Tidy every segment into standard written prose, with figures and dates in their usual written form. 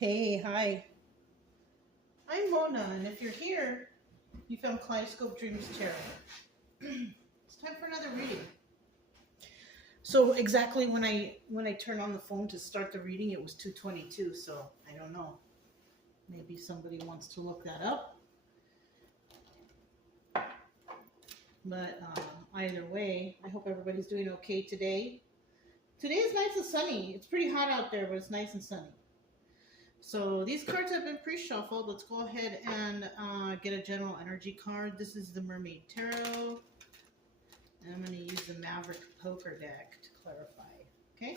Hey, hi. I'm Mona, and if you're here, you found Kaleidoscope Dreams Tarot. It's time for another reading. So exactly when I turned on the phone to start the reading, it was 2:22. So I don't know. Maybe somebody wants to look that up. But either way, I hope everybody's doing okay today. Today is nice and sunny. It's pretty hot out there, but it's nice and sunny. So these cards have been pre-shuffled. Let's go ahead and get a general energy card. This is the Mermaid Tarot. And I'm going to use the Maverick Poker deck to clarify. Okay?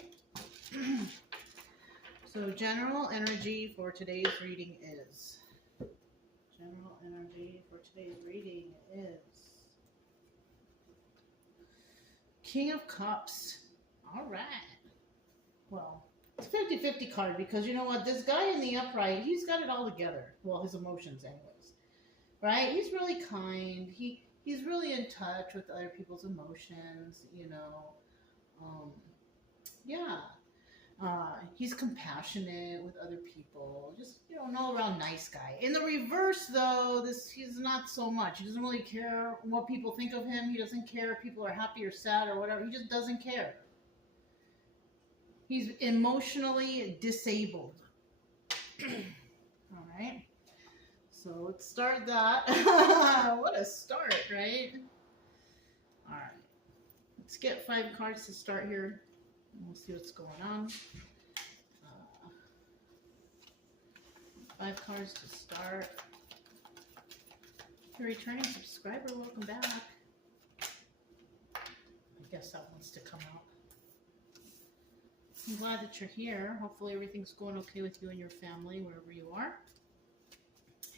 So general energy for today's reading is... General energy for today's reading is... King of Cups. All right. Well... It's a 50-50 card because you know what? This guy in the upright, he's got it all together. Well, his emotions anyways. Right? He's really kind. He's really in touch with other people's emotions, you know. Yeah. He's compassionate with other people. Just, you know, an all-around nice guy. In the reverse, though, he's not so much. He doesn't really care what people think of him. He doesn't care if people are happy or sad or whatever. He just doesn't care. He's emotionally disabled. All right. So let's start that. What a start, right? All right. Let's get 5 cards to start here. We'll see what's going on. 5 cards to start. If you're a returning subscriber, welcome back. I guess that wants to come out. I'm glad that you're here. Hopefully everything's going okay with you and your family, wherever you are.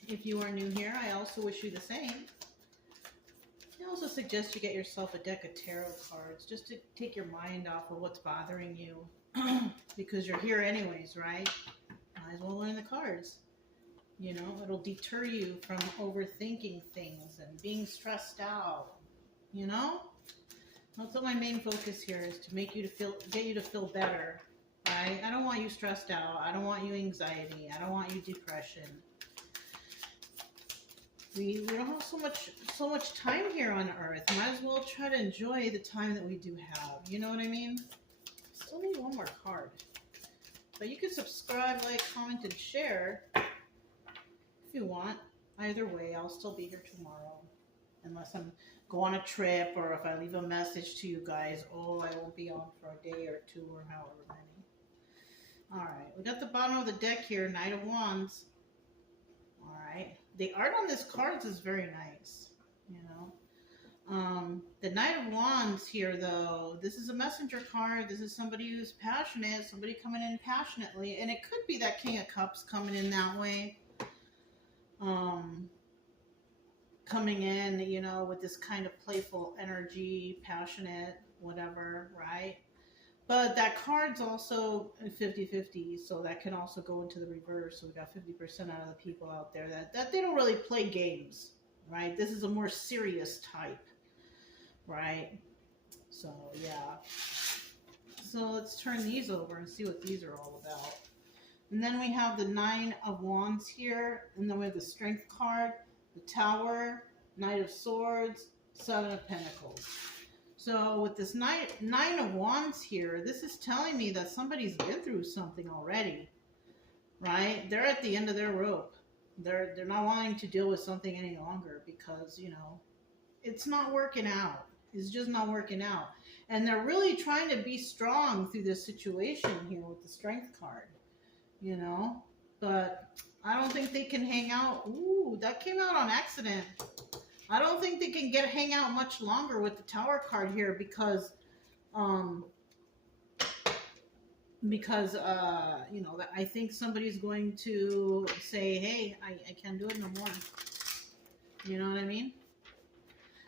If you are new here, I also wish you the same. I also suggest you get yourself a deck of tarot cards just to take your mind off of what's bothering you. Because you're here anyways, right? Might as well learn the cards. You know, it'll deter you from overthinking things and being stressed out. You know? That's what my main focus here is, to make you get you to feel better, right? I don't want you stressed out. I don't want you anxiety. I don't want you depression. We don't have so much time here on Earth. Might as well try to enjoy the time that we do have. You know what I mean? Still need one more card. But you can subscribe, like, comment, and share if you want. Either way, I'll still be here tomorrow, unless I'm go on a trip, or if I leave a message to you guys, oh, I won't be on for a day or 2 or however many. All right, we got the bottom of the deck here, Knight of Wands. All right, the art on this cards is very nice, you know. The Knight of Wands here, though, this is a messenger card. This is somebody who's passionate, somebody coming in passionately, and it could be that King of Cups coming in that way. Coming in, you know, with this kind of playful energy, passionate, whatever, right? But that card's also 50-50, so that can also go into the reverse. So we got 50% out of the people out there that they don't really play games, right? This is a more serious type, right? So, yeah. So let's turn these over and see what these are all about. And then we have the 9 of Wands here, and then we have the Strength card, the Tower, Knight of Swords, 7 of Pentacles. So with this 9 of Wands here, this is telling me that somebody's been through something already, right? They're at the end of their rope. They're not wanting to deal with something any longer because, you know, it's not working out. It's just not working out. And they're really trying to be strong through this situation here with the Strength card, you know? But I don't think they can hang out. Ooh, that came out on accident. I don't think they can hang out much longer with the Tower card here because you know, I think somebody's going to say, hey, I can't do it no more. You know what I mean?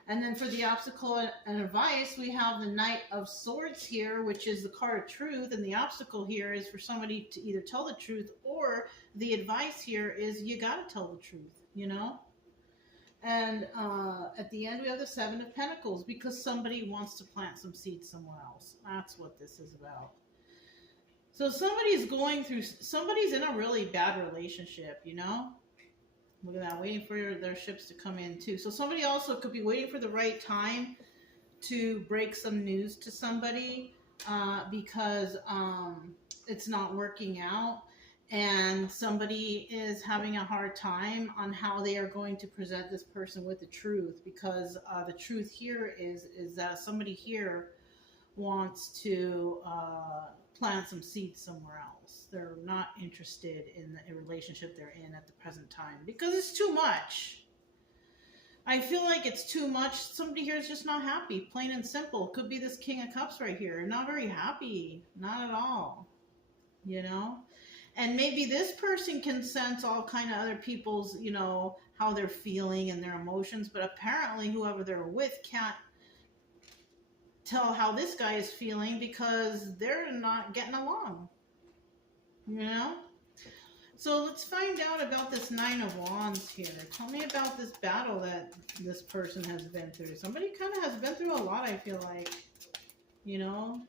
And then for the obstacle and advice, we have the Knight of Swords here, which is the card of truth. And the obstacle here is for somebody to either tell the truth, or the advice here is you got to tell the truth, you know? And at the end, we have the 7 of Pentacles because somebody wants to plant some seeds somewhere else. That's what this is about. So somebody's in a really bad relationship, you know? Look at that, waiting for their ships to come in too. So somebody also could be waiting for the right time to break some news to somebody because it's not working out, and somebody is having a hard time on how they are going to present this person with the truth, because the truth here is that somebody here wants to plant some seeds somewhere else. They're not interested in the relationship they're in at the present time because it's too much. I feel like it's too much. Somebody here is just not happy, plain and simple. Could be this King of Cups right here. Not very happy. Not at all. You know? And maybe this person can sense all kind of other people's, you know, how they're feeling and their emotions, but apparently whoever they're with can't tell how this guy is feeling because they're not getting along. You know? So let's find out about this Nine of Wands here. Tell me about this battle that this person has been through. Somebody kind of has been through a lot, I feel like. You know?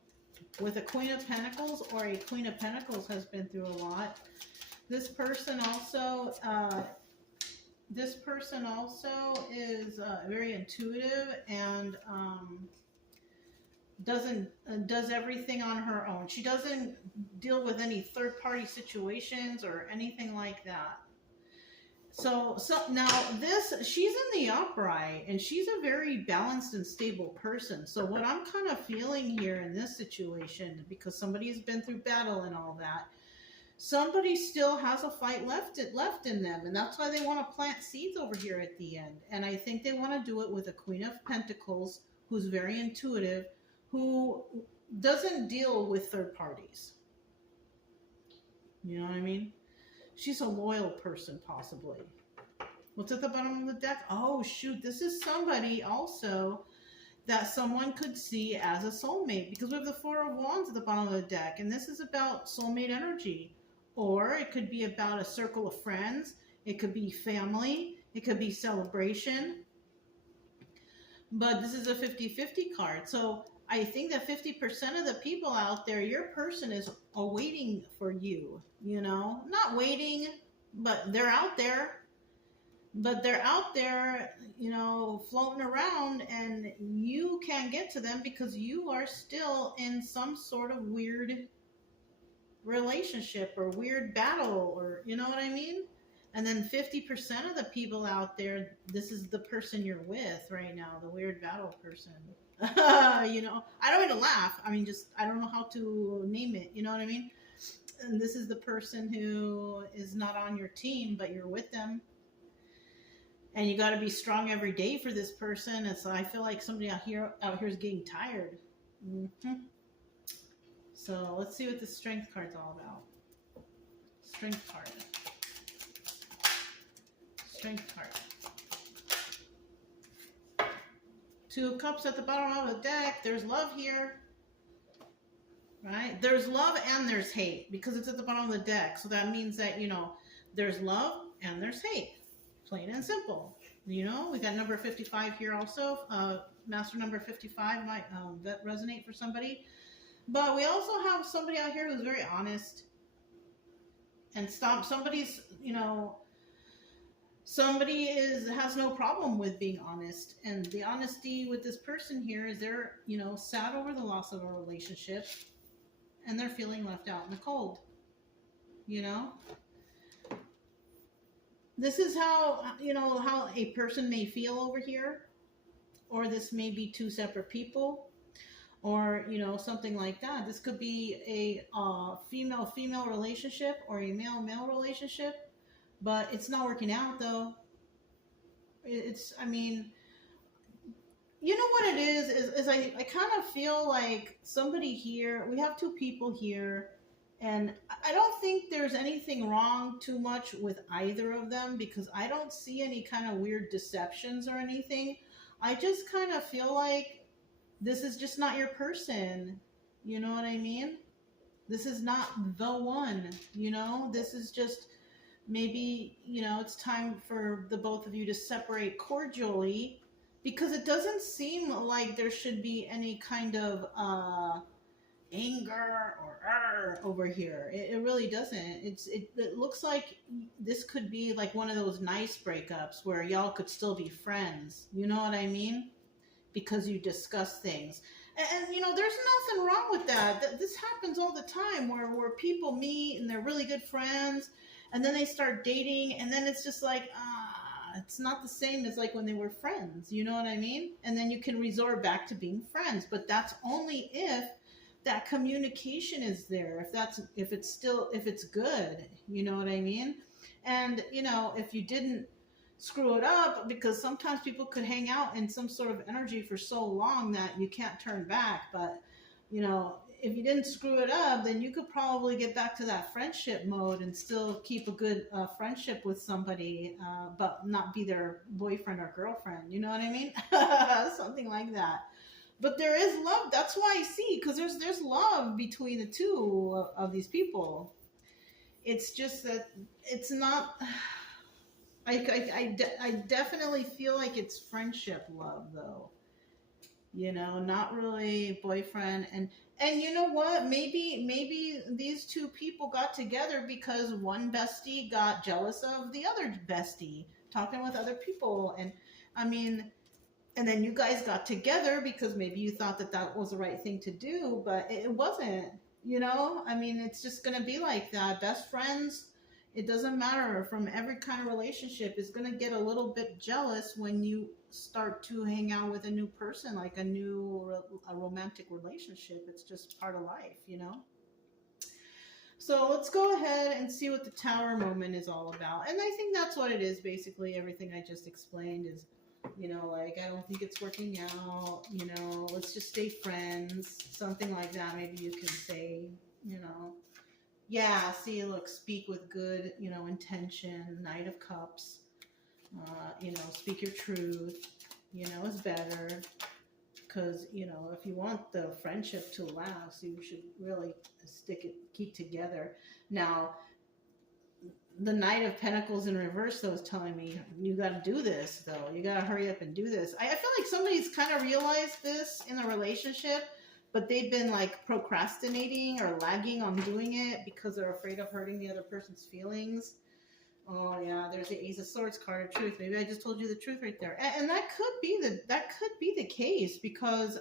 With a Queen of Pentacles or a Queen of Pentacles has been through a lot. This person also is very intuitive and does everything on her own. She doesn't deal with any third-party situations or anything like that. So now she's in the upright, and she's a very balanced and stable person. So what I'm kind of feeling here in this situation, because somebody's been through battle and all that, somebody still has a fight left in them, and that's why they want to plant seeds over here at the end. And I think they want to do it with a Queen of Pentacles who's very intuitive, who doesn't deal with third parties. You know what I mean? She's a loyal person, possibly. What's at the bottom of the deck? Oh, shoot. This is somebody also that someone could see as a soulmate, because we have the Four of Wands at the bottom of the deck, and this is about soulmate energy. Or it could be about a circle of friends. It could be family. It could be celebration. But this is a 50-50 card. So I think that 50% of the people out there, your person is waiting for you, you know, not waiting, but they're out there, you know, floating around, and you can't get to them because you are still in some sort of weird relationship or weird battle, or, you know what I mean? And then 50% of the people out there, this is the person you're with right now, the weird battle person. You know, I don't mean to laugh. I mean, just, I don't know how to name it. You know what I mean? And this is the person who is not on your team, but you're with them. And you got to be strong every day for this person. And so I feel like somebody out here is getting tired. So let's see what the Strength card's all about. Strength card. Strength card. Two of Cups at the bottom of the deck. There's love here. Right? There's love and there's hate because it's at the bottom of the deck. So that means that, you know, there's love and there's hate. Plain and simple. You know, we got number 55 here also. Master number 55 might resonate for somebody. But we also have somebody out here who's very honest. And somebody's, you know, somebody has no problem with being honest, and the honesty with this person here is they're, you know, sad over the loss of a relationship, and they're feeling left out in the cold. You know, this is how, you know, how a person may feel over here, or this may be two separate people, or, you know, something like that. This could be a female-female relationship or a male-male relationship. But it's not working out, though. I mean, you know what it is I kind of feel like somebody here, we have two people here, and I don't think there's anything wrong too much with either of them, because I don't see any kind of weird deceptions or anything. I just kind of feel like this is just not your person. You know what I mean? This is not the one, you know? This is just... maybe, you know, it's time for the both of you to separate cordially, because it doesn't seem like there should be any kind of, anger or over here. It really doesn't. It looks like this could be like one of those nice breakups where y'all could still be friends. You know what I mean? Because you discuss things. And you know, there's nothing wrong with that. This happens all the time where people meet and they're really good friends, and then they start dating, and then it's just like, it's not the same as like when they were friends. You know what I mean? And then you can resort back to being friends, but that's only if that communication is there, if it's good. You know what I mean? And you know, if you didn't screw it up, because sometimes people could hang out in some sort of energy for so long that you can't turn back. But you know, if you didn't screw it up, then you could probably get back to that friendship mode and still keep a good friendship with somebody, but not be their boyfriend or girlfriend. You know what I mean? Something like that. But there is love. That's why I see, because there's love between the two of these people. It's just that it's not. I definitely feel like it's friendship love, though. You know, not really boyfriend. And you know what? Maybe these two people got together because one bestie got jealous of the other bestie talking with other people. And I mean, and then you guys got together because maybe you thought that that was the right thing to do, but it wasn't. You know, I mean, it's just going to be like that. Best friends, it doesn't matter, from every kind of relationship, is going to get a little bit jealous when you start to hang out with a new person, like a romantic relationship. It's just part of life, you know. So let's go ahead and see what the tower moment is all about. And I think that's what it is. Basically everything I just explained is, you know, like, I don't think it's working out, you know, let's just stay friends, something like that. Maybe you can say, you know, yeah, see, look, speak with good, you know, intention, Knight of Cups, you know, speak your truth, you know, is better. Because, you know, if you want the friendship to last, you should really keep together. Now, the Knight of Pentacles in reverse, though, is telling me you got to do this, though. You got to hurry up and do this. I feel like somebody's kind of realized this in a relationship, but they've been like procrastinating or lagging on doing it because they're afraid of hurting the other person's feelings. Oh yeah, there's the Ace of Swords card of truth. Maybe I just told you the truth right there, and that could be the case, because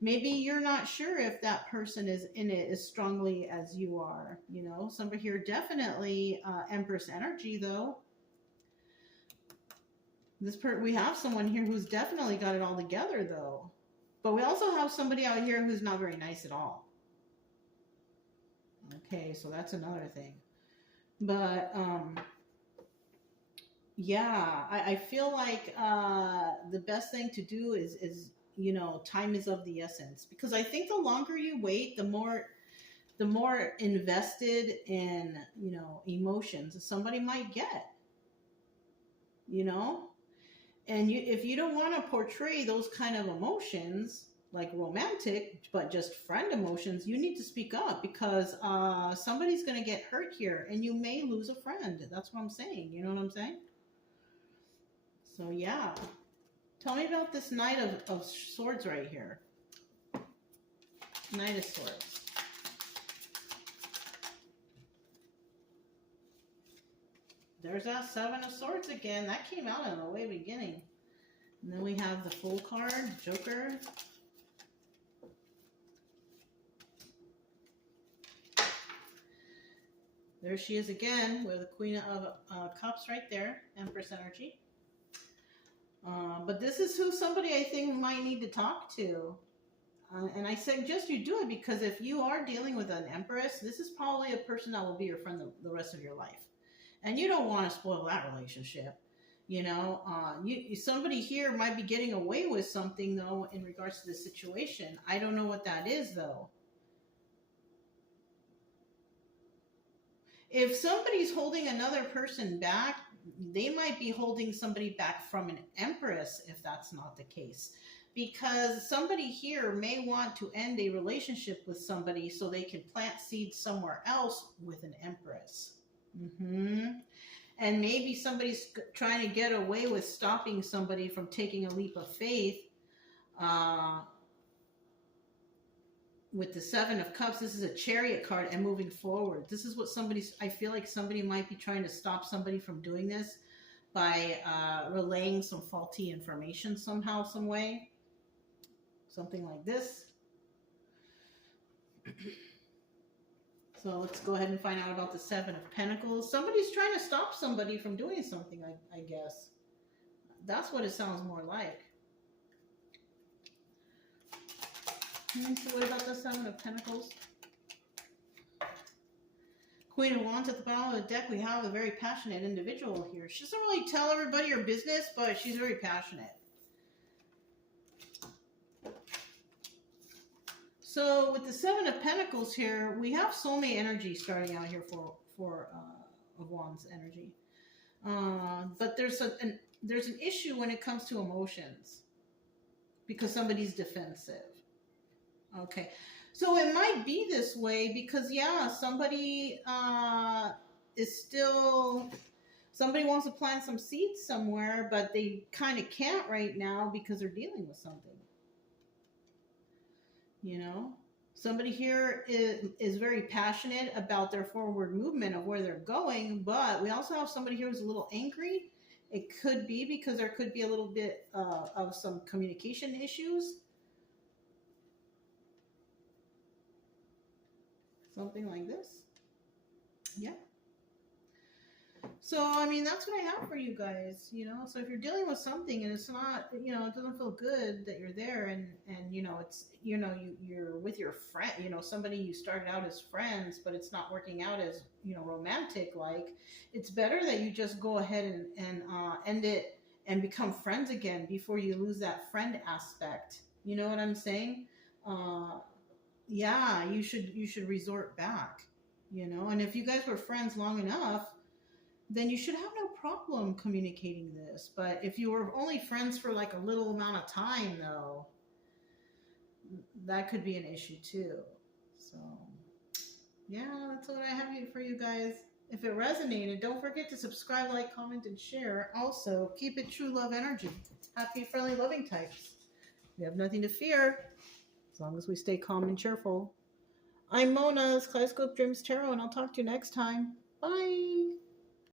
maybe you're not sure if that person is in it as strongly as you are. You know, somebody here definitely Empress energy, though. We have someone here who's definitely got it all together, though. But we also have somebody out here who's not very nice at all. Okay, so that's another thing. But yeah, I feel like the best thing to do is, you know, time is of the essence, because I think the longer you wait, the more invested in, you know, emotions somebody might get, you know. And if you don't want to portray those kind of emotions, like romantic, but just friend emotions, you need to speak up, because somebody's going to get hurt here and you may lose a friend. That's what I'm saying. You know what I'm saying? So, yeah. Tell me about this Knight of Swords right here. Knight of Swords. There's that Seven of Swords again. That came out in the way beginning. And then we have the Fool card, Joker. There she is again with the Queen of Cups right there, Empress energy. But this is who somebody I think might need to talk to. And I suggest you do it, because if you are dealing with an Empress, this is probably a person that will be your friend the rest of your life. And you don't want to spoil that relationship. You know, somebody here might be getting away with something, though, in regards to this situation. I don't know what that is, though. If somebody's holding another person back, they might be holding somebody back from an Empress, if that's not the case. Because somebody here may want to end a relationship with somebody so they can plant seeds somewhere else with an Empress. And maybe somebody's trying to get away with stopping somebody from taking a leap of faith with the Seven of Cups, this is a Chariot card and moving forward. This is what I feel like somebody might be trying to stop somebody from doing this by relaying some faulty information somehow, some way. Something like this. So let's go ahead and find out about the Seven of Pentacles. Somebody's trying to stop somebody from doing something, I guess. That's what it sounds more like. So what about the Seven of Pentacles? Queen of Wands at the bottom of the deck. We have a very passionate individual here. She doesn't really tell everybody her business, but she's very passionate. So with the Seven of Pentacles here, we have soulmate energy starting out here for of Wands energy. But there's an issue when it comes to emotions because somebody's defensive. Okay, so it might be this way because somebody somebody wants to plant some seeds somewhere, but they kind of can't right now because they're dealing with something. You know, somebody here is very passionate about their forward movement of where they're going, but we also have somebody here who's a little angry. It could be because there could be a little bit of some communication issues. Something like this. Yeah. So, I mean, that's what I have for you guys, you know. So if you're dealing with something and it's not, you know, it doesn't feel good that you're there and you know, it's, you know, you're with your friend, you know, somebody you started out as friends, but it's not working out as, you know, romantic like, it's better that you just go ahead and end it and become friends again before you lose that friend aspect. You know what I'm saying? Yeah, you should resort back, you know. And if you guys were friends long enough, then you should have no problem communicating this. But if you were only friends for like a little amount of time, though, that could be an issue too. So, yeah, that's what I have for you guys. If it resonated, don't forget to subscribe, like, comment, and share. Also, keep it true love energy. Happy, friendly, loving types. We have nothing to fear as long as we stay calm and cheerful. I'm Mona's Kaleidoscope Dreams Tarot, and I'll talk to you next time. Bye.